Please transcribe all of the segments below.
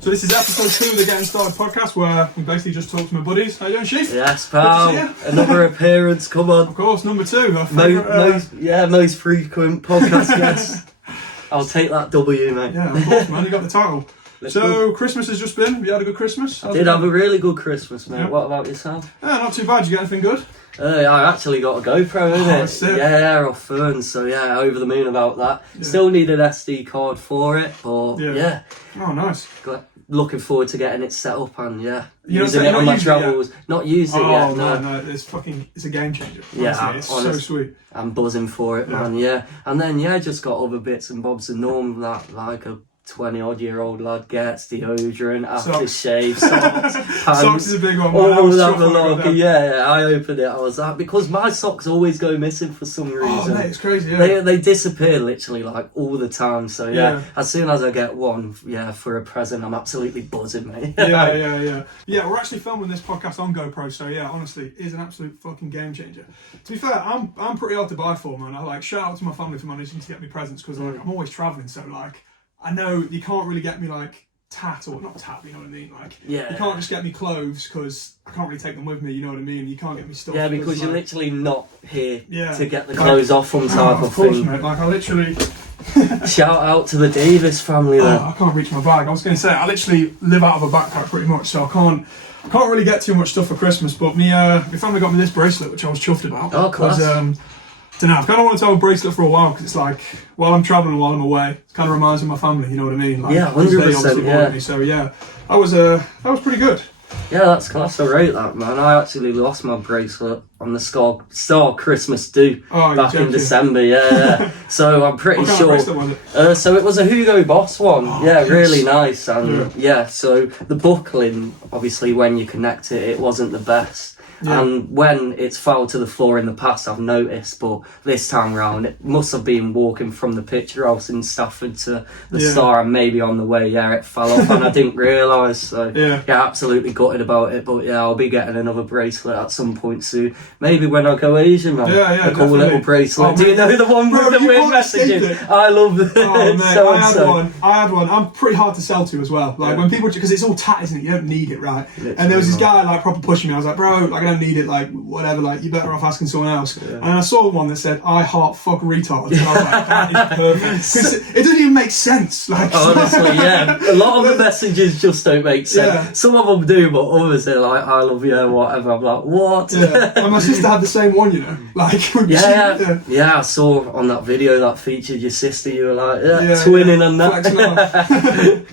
So this is episode 2 of the Getting Started podcast, where we basically just talk to my buddies. How you doing, Scifo? Yes, pal. Another appearance. Come on. Of course, number 2. Most frequent podcast guest. I'll take that W, mate. Yeah, of course, man. You got the title. Let's so go. Christmas has just been. Have you had a good Christmas? I did have a really good Christmas, mate. Yeah. What about yourself? Yeah, not too bad. Did you get anything good? I actually got a GoPro, innit? Yeah, off Ferns, so yeah, over the moon about that. Yeah. Still need an SD card for it, but yeah. Oh, nice. Looking forward to getting it set up and Using it on my travels. Not using it yet, no, it's a game changer. Honestly, Yeah, it's so sweet. I'm buzzing for it, man. Yeah, and then just got other bits and bobs and norm that like a 20-odd-year-old lad gets: deodorant, aftershave, socks, pants, socks is a big one. All that malarkey. Yeah, I opened it. I was like, because my socks always go missing for some reason. Oh, mate, it's crazy. Yeah. They disappear literally like all the time. So as soon as I get one, for a present, I'm absolutely buzzing, mate. Yeah. We're actually filming this podcast on GoPro, so yeah, honestly, it is an absolute fucking game changer. To be fair, I'm pretty hard to buy for, man. I shout out to my family for managing to get me presents because I'm always traveling, so I know you can't really get me not tat, you know what I mean? You can't just get me clothes because I can't really take them with me, you know what I mean? You can't get me stuff. Yeah, because you're literally not here to get the clothes off from type of course, thing. Mate. I literally... Shout out to the Davis family there. I can't reach my bag. I was going to say, I literally live out of a backpack pretty much, so I can't really get too much stuff for Christmas, but my family got me this bracelet, which I was chuffed about. Oh, class. I don't know, I've kind of wanted to have a bracelet for a while because it's like, while I'm travelling, while I'm away, it kind of reminds me of my family, you know what I mean? 100%, me. So that was pretty good. Yeah, that's class. I rate that, man. I actually lost my bracelet on the Star Christmas do back in December. Yeah. So I'm pretty sure. What kind of bracelet was it? So it was a Hugo Boss one. Yes. Really nice. And so the buckling, obviously, when you connect it wasn't the best. Yeah. And when it's fell to the floor in the past, I've noticed, but this time round, it must have been walking from the picture house in Stafford to the Star, and maybe on the way, it fell off, and I didn't realise. So, absolutely gutted about it. But I'll be getting another bracelet at some point soon. Maybe when I go Asian, man. A cool little bracelet. Do you know the one with the weird messages? I love it. Oh, mate, I had one. I'm pretty hard to sell to as well. When people, because it's all tat, isn't it? You don't need it, right? Literally, and there was this guy proper pushing me. I was like, bro, I don't need it, whatever, you're better off asking someone else. And I saw one that said, I heart fuck retards, and I was like, that is perfect. Because it doesn't even make sense. Honestly, a lot of the messages just don't make sense. Some of them do, but others are like, I love you, whatever. I'm like, what? And my sister had the same one, you know. I saw on that video that featured your sister, you were like, twinning and that.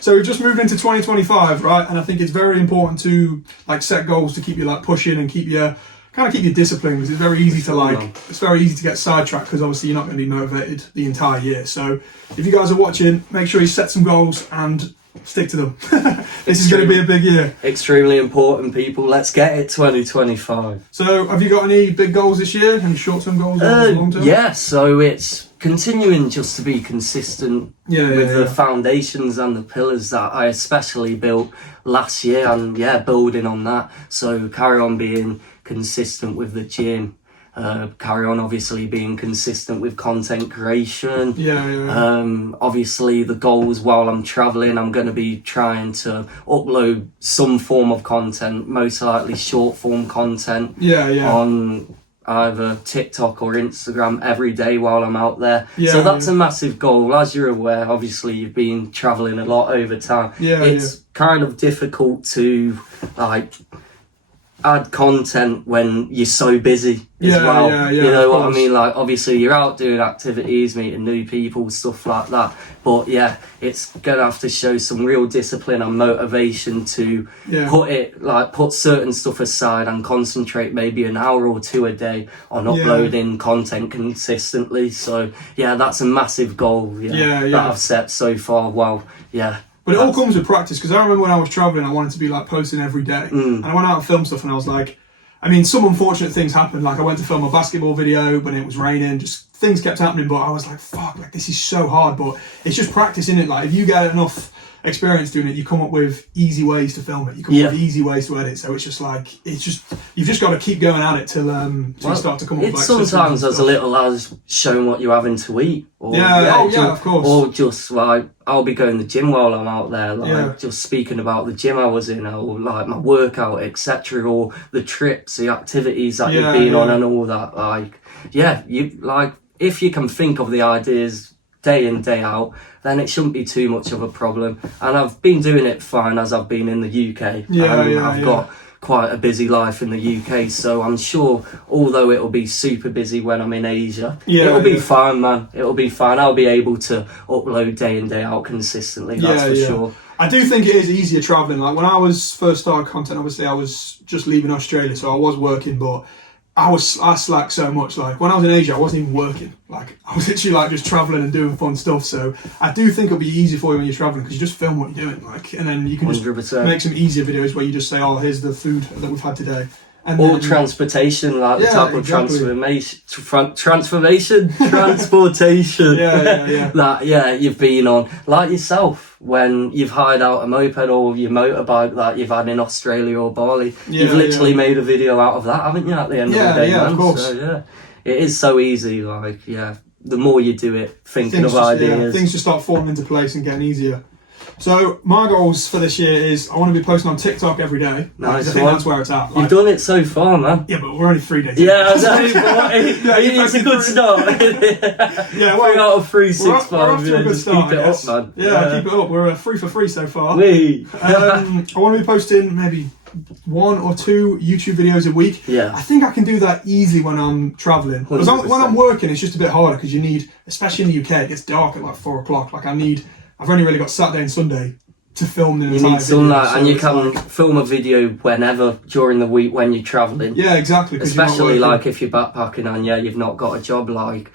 So we've just moved into 2025, right? And I think it's very important to set goals to keep you pushing and keep you disciplined, because it's very easy to get sidetracked, because obviously you're not going to be motivated the entire year. So if you guys are watching, make sure you set some goals and stick to them. This is going to be a big year. Extremely important, people. Let's get it 2025. So have you got any big goals this year? Any short-term goals or long-term? Yeah, so it's continuing just to be consistent with the foundations and the pillars that I especially built last year, and building on that. So carry on being consistent with the gym. Carry on obviously being consistent with content creation. Obviously the goals while I'm traveling, I'm going to be trying to upload some form of content, most likely short form content on either TikTok or Instagram every day while I'm out there. So that's a massive goal. As you're aware, obviously you've been traveling a lot over time. It's kind of difficult to add content when you're so busy as well. You know what I mean? Obviously you're out doing activities, meeting new people, stuff like that. But it's gonna have to show some real discipline and motivation to put certain stuff aside and concentrate maybe an hour or two a day on uploading content consistently. So that's a massive goal that I've set so far. But it all comes with practice, because I remember when I was travelling, I wanted to be posting every day. And I went out and filmed stuff, and I was like, some unfortunate things happened. I went to film a basketball video when it was raining, just things kept happening, but I was like, fuck, this is so hard. But it's just practice, innit? If you get enough experience doing it, you come up with easy ways to film it. You come up with easy ways to edit. So it's just like you've just got to keep going at it till you start to come up with like sometimes as little as showing what you're having to eat. Or, of course. Or just like I'll be going to the gym while I'm out there, like just speaking about the gym I was in, or like my workout, etc., or the trips, the activities that you've been on, and all that. Like, you like if you can think of the ideas day in, day out, then it shouldn't be too much of a problem. And I've been doing it fine as I've been in the UK. I've got quite a busy life in the UK, so I'm sure, although it'll be super busy when I'm in Asia, it'll be fine, man. It'll be fine. I'll be able to upload day in, day out consistently, that's for sure. I do think it is easier travelling. Like when I was first started content, obviously I was just leaving Australia, so I was working, but I slacked so much. Like when I was in Asia, I wasn't even working. Like I was literally like just traveling and doing fun stuff. So I do think it'll be easy for you when you're traveling because you just film what you're doing. Like, and then you can just 100%. make some easier videos where you just say, "Oh, here's the food that we've had today." And or transportation, like the type of transportation that you've been on, like yourself when you've hired out a moped or your motorbike that you've had in Australia or Bali. You've literally made a video out of that, haven't you? At the end of the day, man. Of course. So it is so easy. Like the more you do it, thinking of ideas, things just start falling into place and getting easier. So my goals for this year is I want to be posting on TikTok every day. Nice. I think that's where it's at. Like, you've done it so far, man. Yeah, but we're only 3 days. Yeah, I know. It's a good start. 3 out of 3, 6, 5. We're off to a good start, keep it up, man. Yeah, keep it up. We're 3 for 3 so far. I want to be posting maybe 1 or 2 YouTube videos a week. Yeah. I think I can do that easily when I'm travelling. Because when I'm working, it's just a bit harder because you need, especially in the UK, it gets dark at like 4 o'clock. Like I've only really got Saturday and Sunday to film the entire video. You need sunlight, so and you can film a video whenever during the week when you're travelling. Yeah, exactly. Especially like if you're backpacking and you've not got a job, like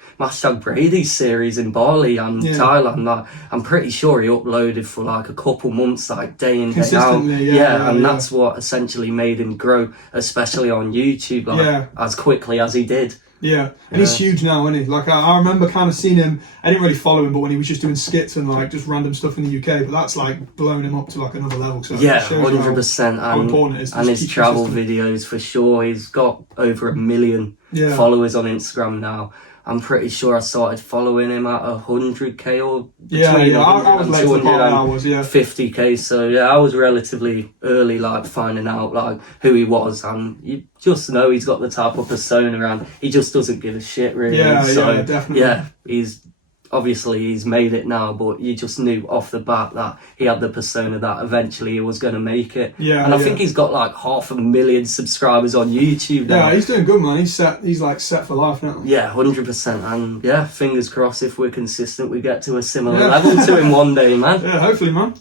#Brady's series in Bali and Thailand. Like, I'm pretty sure he uploaded for like a couple months, like day in, day out. And that's what essentially made him grow, especially on YouTube, like as quickly as he did. Yeah, and he's huge now, isn't he? Like I remember kind of seeing him. I didn't really follow him, but when he was just doing skits and like just random stuff in the UK, but that's like blowing him up to like another level. So 100%. How important it is. And his travel videos for sure. He's got over 1 million followers on Instagram now. I'm pretty sure I started following him at 100k or between I was late to the part I was 50k. So I was relatively early, like finding out like who he was, and you just know he's got the type of persona, and he just doesn't give a shit really. So definitely. He's made it now, but you just knew off the bat that he had the persona that eventually he was going to make it. And I think he's got like 500,000 subscribers on YouTube now. Yeah, he's doing good, man. He's like set for life now. Yeah, 100%. And fingers crossed if we're consistent, we get to a similar level to him one day, man. Yeah, hopefully, man.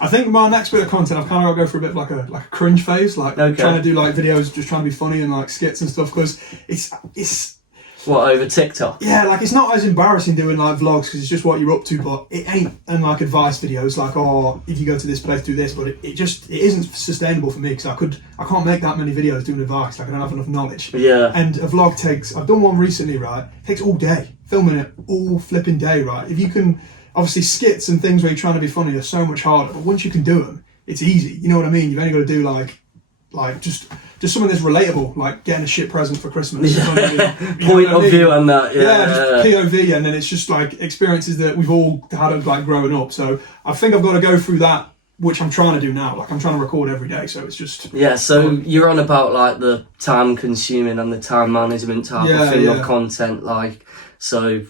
I think my next bit of content, I've kind of got to go through a bit of like a cringe phase, like trying to do like videos, just trying to be funny and like skits and stuff, because it's. What, over TikTok? Yeah, like it's not as embarrassing doing like vlogs because it's just what you're up to, but it ain't. And like advice videos, like if you go to this place, do this, but it isn't sustainable for me because I can't make that many videos doing advice. Like I don't have enough knowledge. Yeah. And a vlog I've done one recently, right? It takes all day filming it, all flipping day, right? If you can, obviously skits and things where you're trying to be funny are so much harder, but once you can do them, it's easy. You know what I mean? You've only got to do like just something that's relatable, like getting a shit present for Christmas. Point of view and that. Just POV, and then it's just like experiences that we've all had like growing up. So I think I've got to go through that, which I'm trying to do now. Like I'm trying to record every day, so it's just so you're on about like the time consuming and the time management type of thing of content, like so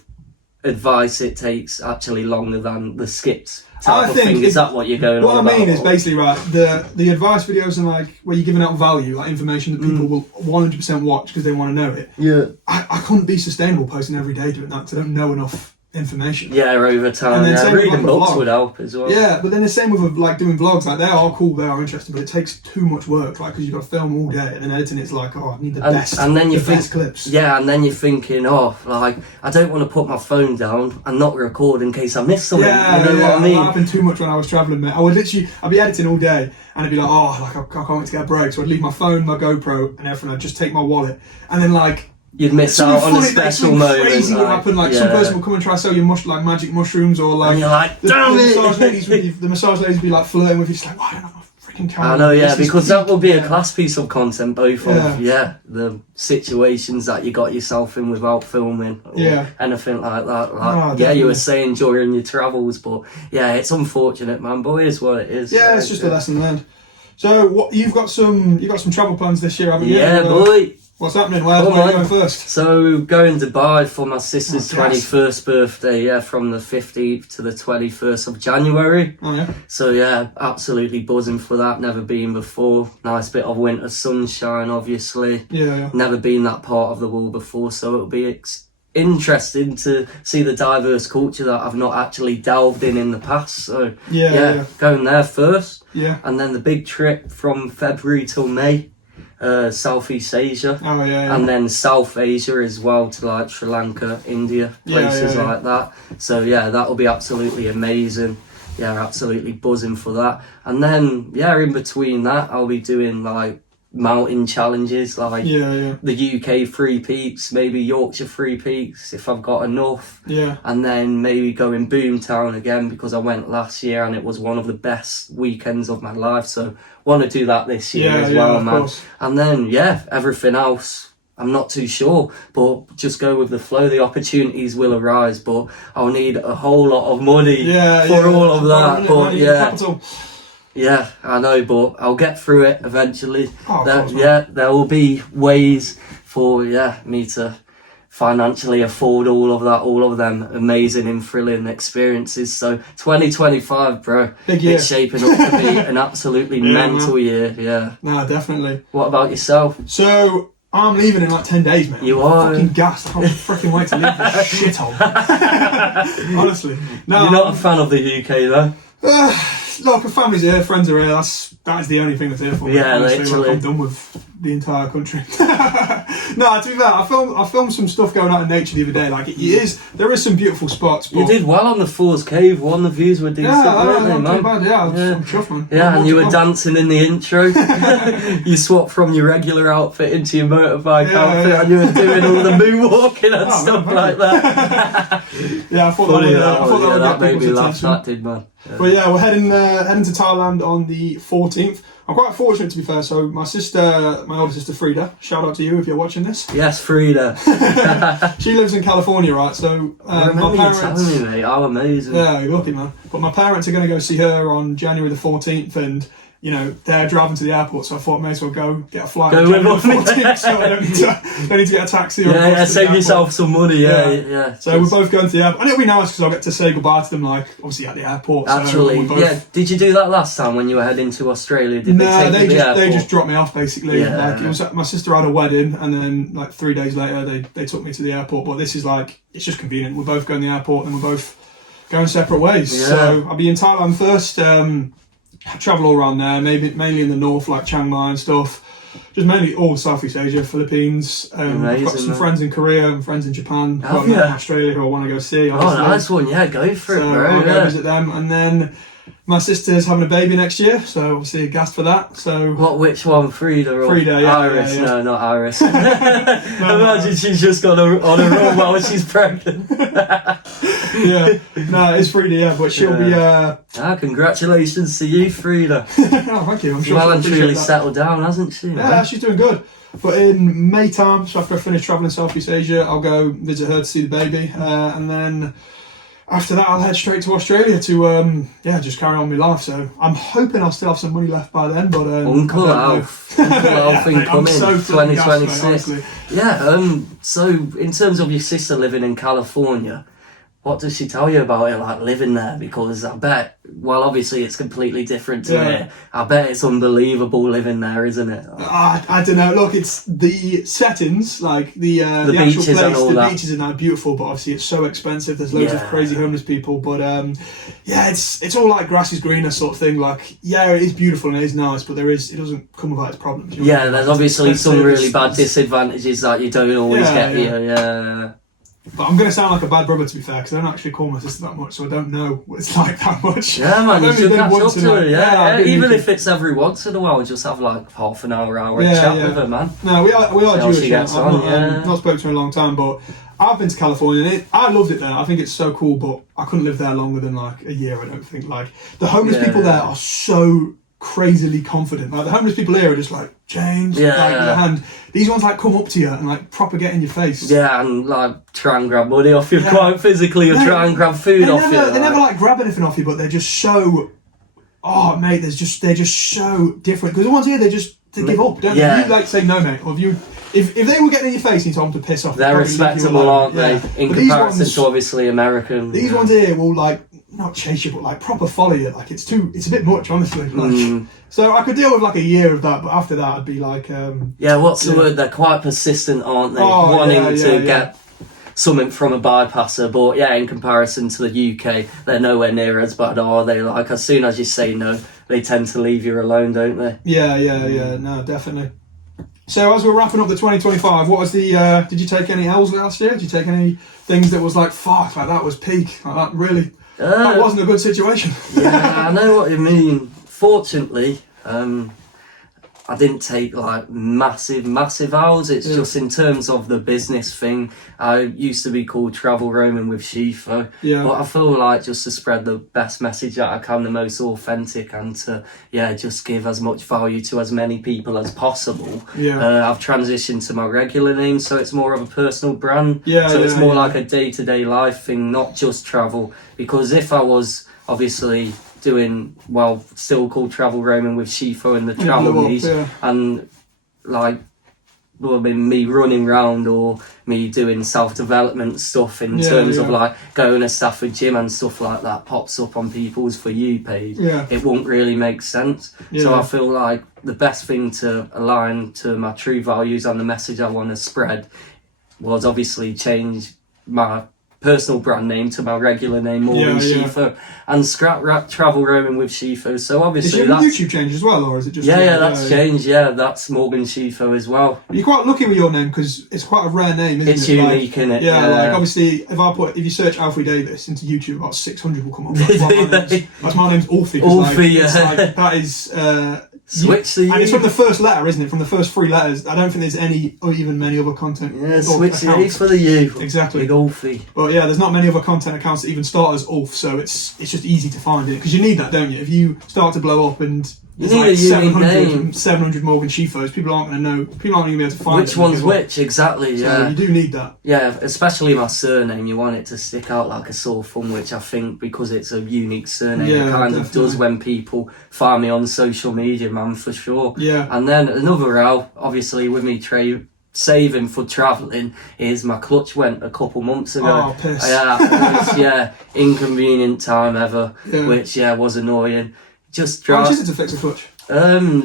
advice it takes actually longer than the skits. I think is that what you're going on about? What I mean is basically the advice videos and like where you're giving out value, like information that people will 100% watch because they want to know it. Yeah, I couldn't be sustainable posting every day doing that because I don't know enough information. Yeah, over time. And then reading books would help as well. Yeah, but then the same with like doing vlogs. Like they are cool, they are interesting, but it takes too much work. Like because you've got to film all day, and then editing it's like, I need the best. And then best clips. Yeah, and then you're thinking, like I don't want to put my phone down and not record in case I miss something. Yeah, you know what I mean? That happened too much when I was traveling, mate. I'd be editing all day, and I'd be like, I can't wait to get a break. So I'd leave my phone, my GoPro, and everything. I'd just take my wallet, and then like you'd miss out on a special moment. Crazy would happen. Like some person would come and try to sell you like magic mushrooms, or like, and you're like, damn it! The massage ladies would be like flirting with you. It's like, why don't I have a freaking camera? I know, yeah, because that would be a class piece of content, both of the situations that you got yourself in without filming, or anything like that. Like, you were saying during your travels, but yeah, it's unfortunate, man. But it is what it is. Yeah, it's just a lesson learned. So, what you've got some travel plans this year, haven't you? Yeah, boy. What's happening? Where are you going first? So, going to Dubai for my sister's 21st birthday, from the 15th to the 21st of January. Oh, yeah. So, yeah, absolutely buzzing for that. Never been before. Nice bit of winter sunshine, obviously. Yeah. Never been that part of the world before, so it'll be interesting to see the diverse culture that I've not actually delved in the past. So, going there first. Yeah. And then the big trip from February till May. Southeast Asia, and then South Asia as well, to like Sri Lanka, India, places like that. So that'll be absolutely amazing. Absolutely buzzing for that. And then in between that, I'll be doing like mountain challenges, like the UK Three Peaks, maybe Yorkshire Three Peaks if I've got enough. And then maybe going Boomtown again, because I went last year and it was one of the best weekends of my life. So want to do that this year as well, man. Course. And then everything else, I'm not too sure, but just go with the flow. The opportunities will arise, but I'll need a whole lot of money for all of that. But yeah, I know, but I'll get through it eventually. There will be ways for me to financially afford all of them amazing and thrilling experiences. So 2025, bro, it's shaping up to be an absolutely mental year. Yeah. Nah, definitely. What about yourself? So I'm leaving in like 10 days, man. You are? I'm fucking gassed. I can't freaking wait to leave this shithole. Honestly. No, you're not a fan of the UK though? Look, family's here, friends are here. That is the only thing that's here for me. Yeah, honestly, literally. Like, I'm done with the entire country. No, to be fair, I filmed some stuff going out in nature the other day. Like there is some beautiful spots. But you did well on the Fours Cave one. The views were decent, weren't they, man? Too bad. Yeah, I'm chuffed, man. Yeah, and you were dancing in the intro. You swapped from your regular outfit into your motorbike outfit, and you were doing all the moonwalking and stuff like that. Yeah, I thought that made me laugh. That did, man. Yeah. But we're heading to Thailand on the 14th. I'm quite fortunate, to be fair. So my older sister Frida, shout out to you if you're watching this. Yes, Frida. She lives in California, right? So I remember you telling me, mate. Oh, amazing. Yeah, you're lucky, man. But my parents are going to go see her on January the 14th, and they're driving to the airport, so I thought I may as well go get a flight. Go with them. So I don't need to get a taxi. Or save yourself some money. Yeah. So we're both going to the airport, and it'll be nice because I'll get to say goodbye to them, like obviously at the airport. Actually, Did you do that last time when you were heading to Australia? They just dropped me off basically. Yeah. Like my sister had a wedding, and then like 3 days later they took me to the airport. But this is like, it's just convenient. We're both going to the airport, and we're both going separate ways. Yeah. So I'll be in Thailand first. Travel all around there, mainly in the north, like Chiang Mai and stuff. Just mainly all Southeast Asia, Philippines. I've got some friends in Korea and friends in Japan, in Australia who I want to go see. Obviously. Oh, nice one, go for it, bro. I'll go visit them, and then my sister's having a baby next year, so obviously gassed for that. So which one, Frida or Frida? Iris? Yeah. No, not Iris. Imagine she's just got on a roll while she's pregnant. No, it's Frida, but she'll be. Congratulations to you, Frida. Oh, thank you. I'm sure well and truly settled down, hasn't she? Yeah, she's doing good. But in May time, so after I finish travelling Southeast Asia, I'll go visit her to see the baby, and then after that, I'll head straight to Australia to just carry on my life. So I'm hoping I'll still have some money left by then. But Uncle Alf incoming, so 2026. Mate, so in terms of your sister living in California, what does she tell you about it, like living there? Because I bet, well, obviously it's completely different to here. I bet it's unbelievable living there, isn't it? I don't know. Look, it's the settings, like the actual beaches place. And all the that. beaches are now beautiful, but obviously it's so expensive. There's loads of crazy homeless people, but it's all like grass is greener sort of thing. Like, it is beautiful and it is nice, but it doesn't come without its problems. There's obviously some really bad disadvantages that you don't always get here. Yeah. But I'm going to sound like a bad brother, to be fair, because I don't actually call my sister that much, so I don't know what it's like that much. Yeah, man, you should catch up to her, yeah. Even if if it's every once in a while, just have like half an hour chat with her, man. No, we are Jewish. I've not spoken to her in a long time, but I've been to California, and I loved it there. I think it's so cool, but I couldn't live there longer than like a year, I don't think. Like, the homeless people there are so crazily confident. Like, the homeless people here are just like, James, like, with a hand. These ones like come up to you and like proper get in your face. Yeah, and like try and grab money off you quite physically, or try and grab food off you. They never like grab anything off you, but they're just so, oh mate, they're just so different. Because the ones here, they give up, don't they? You like say no, mate, or if they were getting in your face and you told them to piss off, they're respectable, aren't they? In comparison to obviously American. These ones here will like not chase you, but like proper follow you. Like it's a bit much, honestly. Like, so I could deal with like a year of that, but after that, I'd be like, what's the word? They're quite persistent, aren't they? Wanting to get something from a bypasser, but in comparison to the UK, they're nowhere near as bad, are they? Like, as soon as you say no, they tend to leave you alone, don't they? Yeah. No, definitely. So as we're wrapping up the 2025, what was the? Did you take any L's last year? Did you take any things that was like, fuck, like that was peak, like that really? That wasn't a good situation. Yeah, I know what you mean. Fortunately, I didn't take like massive hours. It's just in terms of the business thing. I used to be called Travel Roaming with Scifo. Yeah. But I feel like just to spread the best message that I can, the most authentic, and to just give as much value to as many people as possible. Yeah. I've transitioned to my regular name, so it's more of a personal brand. Yeah. So it's more like a day-to-day life thing, not just travel. Because if I was obviously doing still called Travel Roaming with Scifo and the travel niche, and like me running around or me doing self-development stuff in terms of like going to Stafford Gym and stuff like that pops up on people's For You page, it won't really make sense. So I feel like the best thing to align to my true values and the message I want to spread was obviously change my personal brand name to my regular name, Morgan Scifo, and scrap Travel Roaming with Scifo. So obviously, is your YouTube changed as well, or is it just? That's changed. Yeah, that's Morgan Scifo as well. You're quite lucky with your name because it's quite a rare name, isn't it? It's unique, isn't it? Yeah, like obviously, if you search Alfie Davis into YouTube, about 600 will come up. That's my name's Alfie. Alfie, like, that is. Switch the and it's from the first letter, isn't it? From the first three letters. I don't think there's any or even many other content. Yeah, switch the A for the U. Exactly. Big Alfie. But there's not many other content accounts that even start as Ulf, so it's just easy to find it because you need that, don't you? If you start to blow up and there's like 700 Morgan Scifos, people aren't going to know. People aren't going to be able to find which one's which exactly. So you do need that. Yeah, especially my surname. You want it to stick out like a sore thumb, which I think because it's a unique surname, it kind of does when people find me on social media, man, for sure. Yeah. And then another row, obviously with me saving for travelling, is my clutch went a couple months ago. Oh, piss. Inconvenient time ever, which was annoying. Just how much is it to fix a clutch?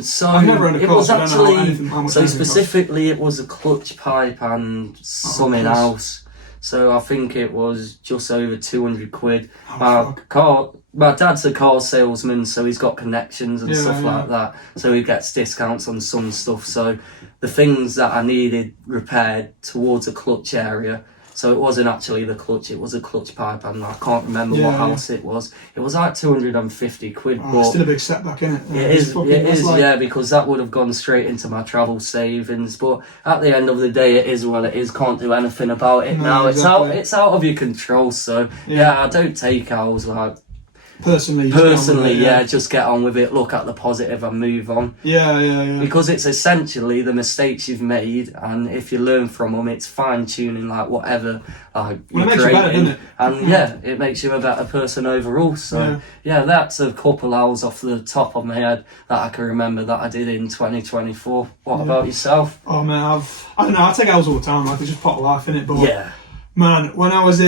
So I've never owned a it clutch, was actually how much so specifically it was a clutch pipe and something else. So I think it was just over 200 quid. My dad's a car salesman, so he's got connections and stuff like that. So he gets discounts on some stuff. So the things that I needed repaired towards a clutch area. So it wasn't actually the clutch, it was a clutch pipe, and I can't remember what house it was. It was like 250 quid. But still a big setback, isn't it? It is, because that would have gone straight into my travel savings. But at the end of the day, it is what it is. Can't do anything about it now. Exactly. It's out of your control. So I don't take L's like. Personally, just get on with it, look at the positive and move on. Yeah. Because it's essentially the mistakes you've made, and if you learn from them, it's fine-tuning like whatever you're it makes creating. you better, doesn't it? And it makes you a better person overall. So that's a couple hours off the top of my head that I can remember that I did in 2024. What about yourself? Oh man, I don't know, I take L's all the time, like it's just part of life, innit? But man, when I was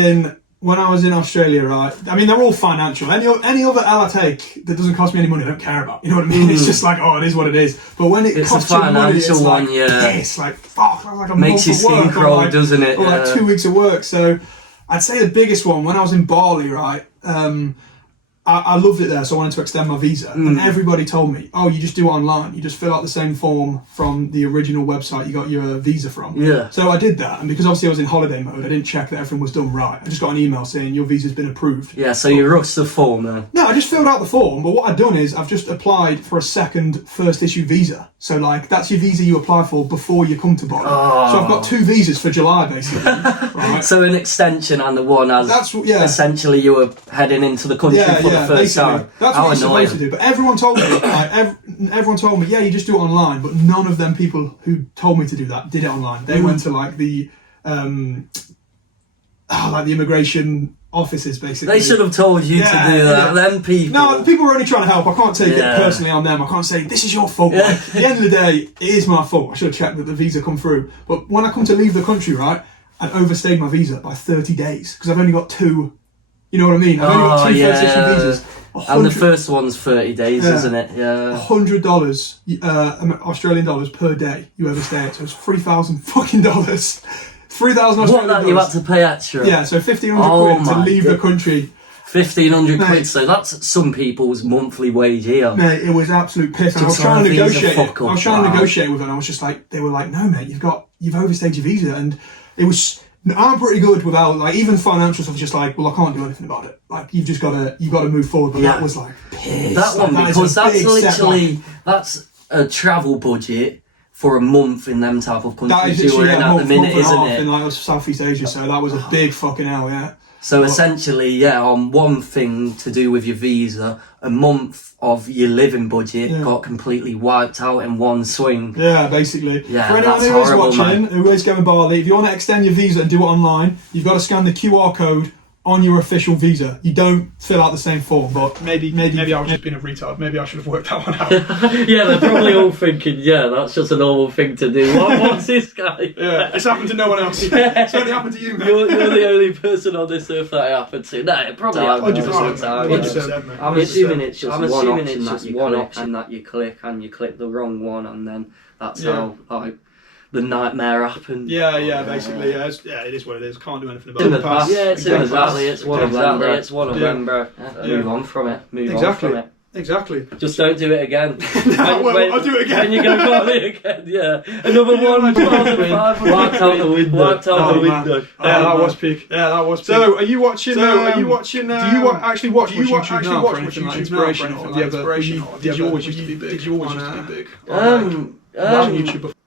in Australia, right? I mean, they're all financial. Any other L I take that doesn't cost me any money, I don't care about. You know what I mean? It's just like, it is what it is. But when it costs you money, it's like, piss, like, fuck, like a makes you skin crawl, doesn't it? Or like 2 weeks of work. So I'd say the biggest one, when I was in Bali, right? I I loved it there, so I wanted to extend my visa. And everybody told me, oh, you just do it online. You just fill out the same form from the original website you got your visa from. Yeah. So I did that, and because obviously I was in holiday mode, I didn't check that everything was done right. I just got an email saying your visa's been approved. Yeah, so you rushed the form then? No, I just filled out the form, but what I've done is I've just applied for a second first issue visa. So like that's your visa you apply for before you come to Bali. Oh. So I've got 2 visas for July basically. Right. So an extension and the one as essentially you were heading into the country for the first time. That's what you're supposed to do. But everyone told me, everyone told me, yeah, you just do it online. But none of them people who told me to do that did it online. They went to like the immigration offices basically. They should have told you to do that. Them people. No, people were only trying to help. I can't take it personally on them. I can't say this is your fault. Like, at the end of the day, it is my fault. I should have checked that the visa come through. But when I come to leave the country, right, I'd overstayed my visa by 30 days because I've only got 2. You know what I mean? I've only got 2 first issue visas. And the first one's 30 days, isn't it? Yeah. $100 Australian dollars per day you overstay it. So it's $3,000 fucking dollars. 3,000 Australian dollars. You had to pay extra? Yeah, so 1,500 quid to leave the country. 1,500 quid, so that's some people's monthly wage here. Mate, it was absolute piss. I was trying to negotiate. I was trying to negotiate with them. I was just like, they were like, no, mate, you've overstayed your visa, and it was. I'm pretty good without like even financial stuff. Just like, well, I can't do anything about it. Like you've got to move forward. But that was like piss. That one because that's literally that's a travel budget for a month in them type of countries you were in at the minute, isn't it? In like Southeast Asia, so that was a big fucking hell, yeah. So essentially, on one thing to do with your visa, a month of your living budget got completely wiped out in one swing. Yeah, basically. Yeah, for anyone who is watching, who is going to Bali, if you want to extend your visa and do it online, you've got to scan the QR code on your official visa. You don't fill out the same form, but maybe I was just being a retard. Maybe I should have worked that one out. Yeah, they're probably all thinking, that's just a normal thing to do. What's this guy? Yeah, it's happened to no one else. It's only happened to you, mate. You're the only person on this earth that it happened to. No, it probably happened to 100%, mate. I'm assuming it's just one option that you click, and you click the wrong one, and then that's how the nightmare happened. Yeah, basically, it is what it is. Can't do anything about it. It's one of them, bro. Move on from it. On from it. Exactly. Just don't do it again. I'll do it again. When you go Bali again, another 1,500 wiped out the window. Yeah, that was peak. So, are you watching? Do you actually watch YouTube now for anything like inspiration? Did you always used to be big?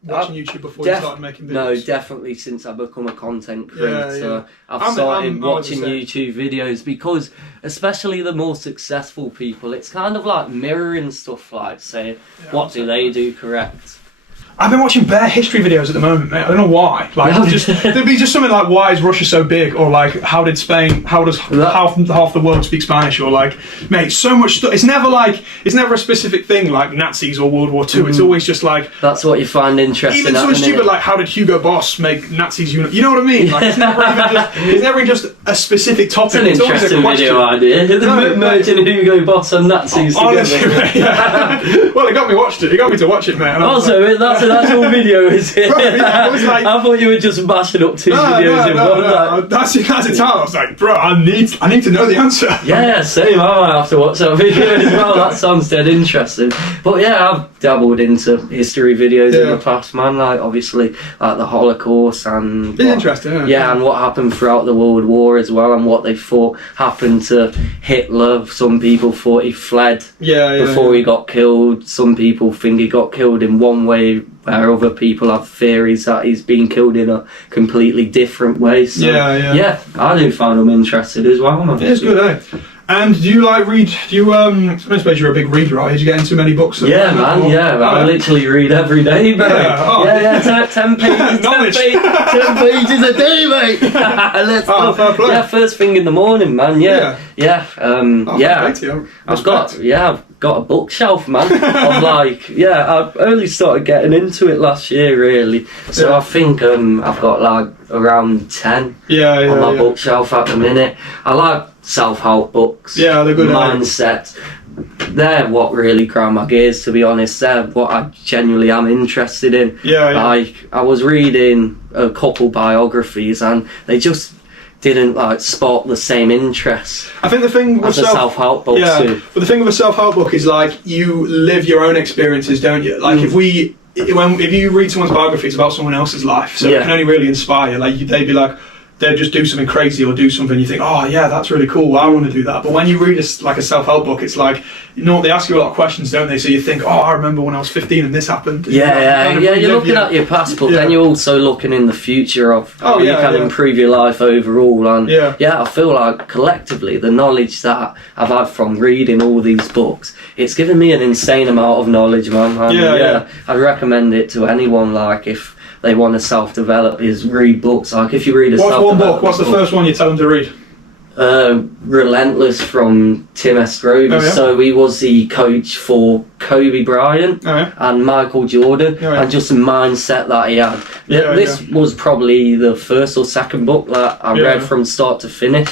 Watching YouTube before you started making videos? No, definitely since I've become a content creator. I've started watching YouTube videos because, especially the more successful people, it's kind of like mirroring stuff like, say, what do they do correct? I've been watching bare history videos at the moment, mate. I don't know why. Like, there'd be just something like, why is Russia so big? Or like, how does half the world speak Spanish? Or like, mate, so much stuff. It's never a specific thing like Nazis or World War II. It's always just like... That's what you find interesting. Even something stupid like, how did Hugo Boss make Nazis You know what I mean? Like, it's never just a specific topic. It's an interesting video idea. Merging Hugo Boss and Nazis honestly, mate, well, it got me to watch it, mate. Also, that's an actual video, is it? I thought you were just mashing up 2 videos in one. No. That's a title. I was like, bro, I need to know the answer. Yeah, same. I might have to watch that video as well. That sounds dead interesting. But yeah, I've dabbled into history videos in the past, man. Like obviously, like the Holocaust and it's interesting. And what happened throughout the World War as well, and what they thought happened to Hitler. Some people thought he fled before he got killed. Some people think he got killed in one way, where other people have theories that he's been killed in a completely different way. So, I do find them interested as well. Man. It's good, eh? And do you read? I suppose you're a big reader, right? Did you get into many books? I literally read every day, mate. 10 pages a day, mate. Let's go. Fair play. Yeah, first thing in the morning, man. I've got a bookshelf, man. I've only started getting into it last year, really. So I think I've got like around 10 on my bookshelf at the minute. I like self-help books. Yeah, they're good. Mindset. They're what really grind my gears, to be honest. They're what I genuinely am interested in. Like, I was reading a couple biographies and they just didn't like spot the same interest. I think the thing with as a self-help book too. But the thing with a self-help book is like you live your own experiences, don't you? Like if you read someone's biography, it's about someone else's life, so it can only really inspire you. Like they'd be like, they'd just do something crazy or do something you think, oh yeah, that's really cool, I want to do that. But when you read like a self-help book, it's like, you know, they ask you a lot of questions, don't they? So you think, oh, I remember when I was 15 and this happened. You're looking at your past, but then you're also looking in the future of how you can improve your life overall. And I feel like collectively the knowledge that I've had from reading all these books, it's given me an insane amount of knowledge, man. And I'd recommend it to anyone, like if they want to self-develop, is read books. Like if you read What's the first one you tell them to read? Relentless from Tim S. Grover. So he was the coach for Kobe Bryant and Michael Jordan, and just the mindset that he had. This was probably the first or second book that I read from start to finish.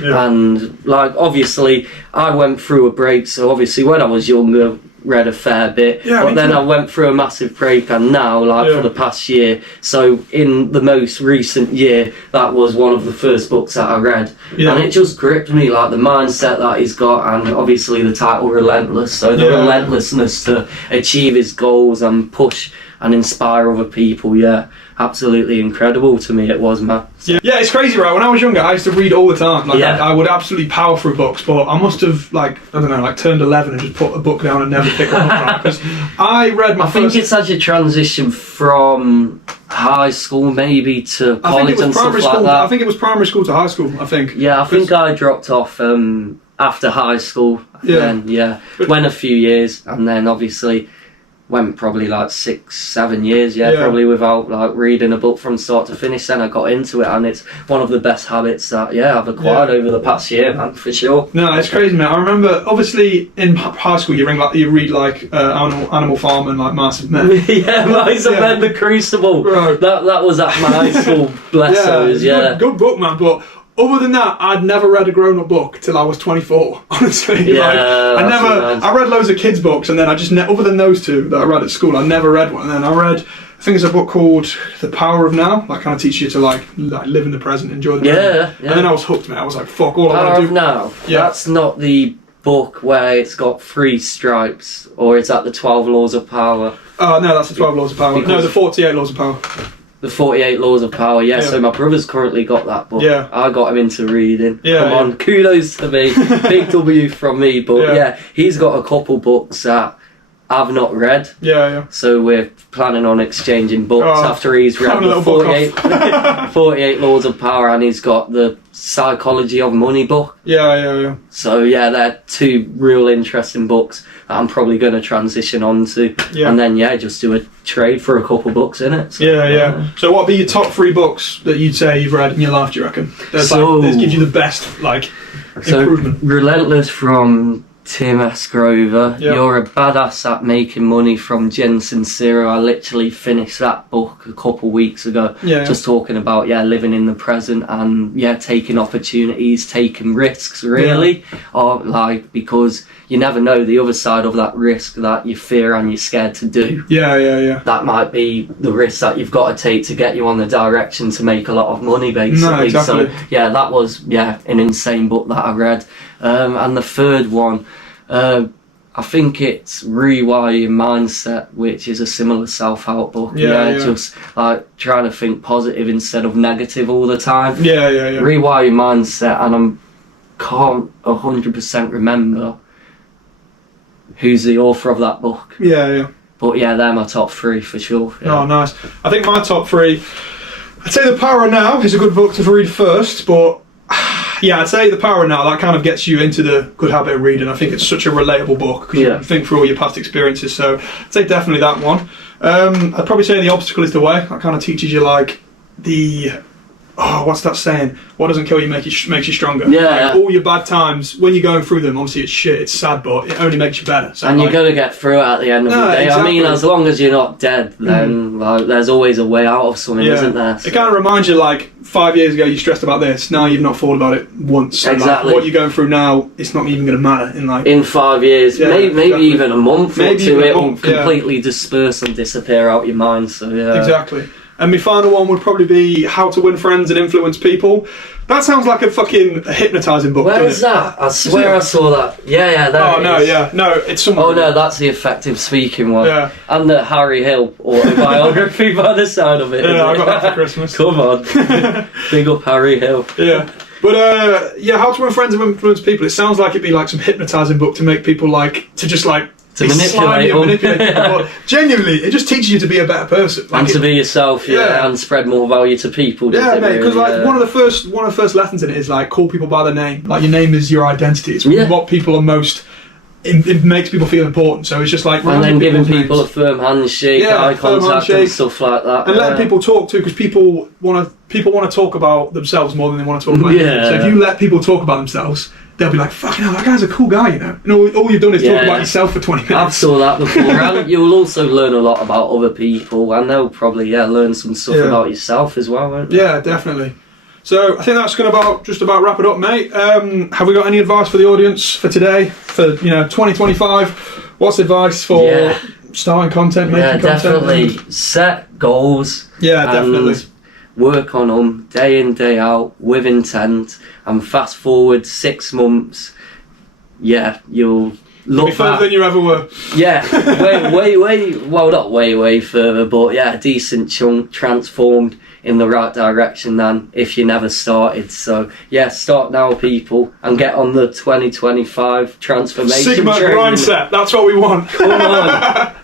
And like obviously I went through a break, so obviously when I was younger read a fair bit, but then I went through a massive break, and now for the past year, so in the most recent year, that was one of the first books that I read, and it just gripped me, like the mindset that he's got, and obviously the title Relentless, so the relentlessness to achieve his goals and push and inspire other people. Absolutely incredible to me, it was, man. Yeah, it's crazy, right? When I was younger, I used to read all the time. Like, I would absolutely power through books, but I must have, turned 11 and just put a book down and never picked one up, right? Because I read my I think it's as you transition from high school maybe to college and stuff like that. I think it was primary school to high school, I think. Yeah, I think I dropped off after high school. Then, went a few years, and then obviously went probably like 6-7 years probably without like reading a book from start to finish. Then I got into it, and it's one of the best habits that I've acquired over the past year, man, for sure. No, it's crazy, man. I remember obviously in high school you read Animal Farm and like Mice and Men. Mice and Men, The Crucible. Right. That was at my high school. Bless those. Good book, man. But other than that, I'd never read a grown-up book till I was 24, honestly. I read loads of kids' books, and then I just, other than those two that I read at school, I never read one. And then I read, I think it's a book called The Power of Now, that kind of teaches you to like live in the present, enjoy the present. And then I was hooked, man. I was like, fuck, all I want to do. Power of Now? That's not the book where it's got 3 stripes, or is that the 12 Laws of Power? Oh, no, that's the 12 Laws of Power. No, the 48 Laws of Power. The 48 Laws of Power, so my brother's currently got that book. I got him into reading. Come on, kudos to me. Big W from me. But he's got a couple books that I've not read. So we're planning on exchanging books after he's read the 48 Laws of Power, and he's got the Psychology of Money book. So they're 2 real interesting books that I'm probably going to transition on to, and then just do a trade for a couple books in it. So, So what would be your top 3 books that you'd say you've read in your life, do you reckon? This gives you the best improvement. Relentless from Tim S. Grover. You're a Badass at Making Money from Jen Sincero. I literally finished that book a couple weeks ago, just talking about living in the present and taking opportunities, taking risks, really, or because you never know the other side of that risk that you fear and you're scared to do. That might be the risk that you've got to take to get you on the direction to make a lot of money, basically. No, exactly. So that was an insane book that I read. And the third one, I think it's Rewire Your Mindset, which is a similar self-help book. Just like trying to think positive instead of negative all the time. Rewire Your Mindset, and I can't 100% remember who's the author of that book. But they're my top 3 for sure. Oh, nice. I think my top 3, I'd say The Power of Now is a good book to read first, but I'd say The Power of Now, that kind of gets you into the good habit of reading. I think it's such a relatable book because you think through all your past experiences. So I'd say definitely that one. I'd probably say The Obstacle is the Way. That kind of teaches you like what's that saying? What doesn't kill you makes you stronger. All your bad times, when you're going through them, obviously it's shit, it's sad, but it only makes you better. So, and you're going to get through it at the end of the day. Exactly. I mean, as long as you're not dead, then there's always a way out of something, isn't there? So. It kind of reminds you, like, 5 years ago you stressed about this, now you've not thought about it once. Exactly. Like, what you're going through now, it's not even going to matter in 5 years, maybe even a month or 2, it will completely disperse and disappear out your mind. So Exactly. And my final one would probably be How to Win Friends and Influence People. That sounds like a fucking hypnotising book. Where is that? I swear I saw that. Yeah, there Oh it no, is. yeah, no, it's somewhere. Oh no, that's the effective speaking one. Yeah. And the Harry Hill autobiography by the sound of it. Yeah, I got that for Christmas. Come on. Big up Harry Hill. Yeah. But yeah, How to Win Friends and Influence People. It sounds like it'd be like some hypnotising book to make people like to just like to be slimy and manipulate people. But genuinely, it just teaches you to be a better person. Like and to be yourself, and spread more value to people. Yeah, mate. Because really, like one of the first lessons in it is like call people by their name. Like your name is your identity. It's what people are most. It makes people feel important. So it's just like and then giving people a firm handshake, eye contact, and stuff like that. And letting people talk too, because people want to talk about themselves more than they want to talk about you. So if you let people talk about themselves, they'll be like, fucking hell, that guy's a cool guy, you know. And all you've done is talk about yourself for 20 minutes. I've saw that before. And you'll also learn a lot about other people, and they'll probably learn some stuff about yourself as well, won't they? Yeah, definitely. So I think that's going to just about wrap it up, mate. Have we got any advice for the audience for today, for 2025? What's advice for starting content, making content? Yeah, definitely set goals. Yeah, definitely. Work on them day in, day out with intent, and fast forward 6 months. Yeah, you'll look back. Further than you ever were. Yeah, way, well, not way further, but a decent chunk transformed in the right direction than if you never started. So start now, people, and get on the 2025 transformation Sigma training. mindset, that's what we want. Come on.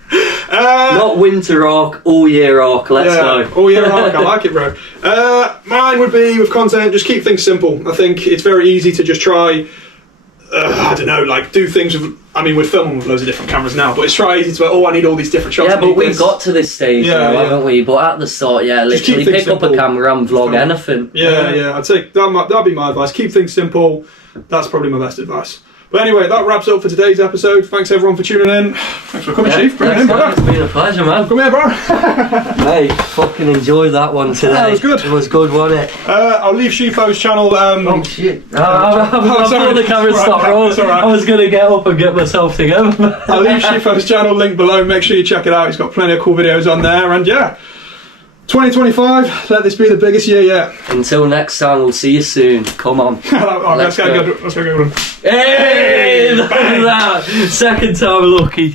Not winter arc, all year arc, let's go. All year arc, I like it, bro. Mine would be with content, just keep things simple. I think it's very easy to just try, I don't know, like do things with, we're filming with loads of different cameras now, but it's try easy to I need all these different shots. Yeah, but we've got to this stage now, haven't we? But at the start, literally pick up a camera and vlog anything. Yeah, I'd say that'd be my advice. Keep things simple. That's probably my best advice. But anyway, that wraps up for today's episode. Thanks everyone for tuning in. Thanks for coming, Chief. Bring it in, brother. It's been a pleasure, man. Come here, bro. Hey, fucking enjoyed that one today. That was good. It was good, wasn't it? I'll leave Scifo's channel. Oh shit! I thought the camera stopped rolling. Right. I was gonna get up and get myself together. I'll leave Scifo's channel link below. Make sure you check it out. He's got plenty of cool videos on there. And 2025, let this be the biggest year yet. Until next time, we'll see you soon. Come on. Let's go. Hey! Look at that! Second time lucky.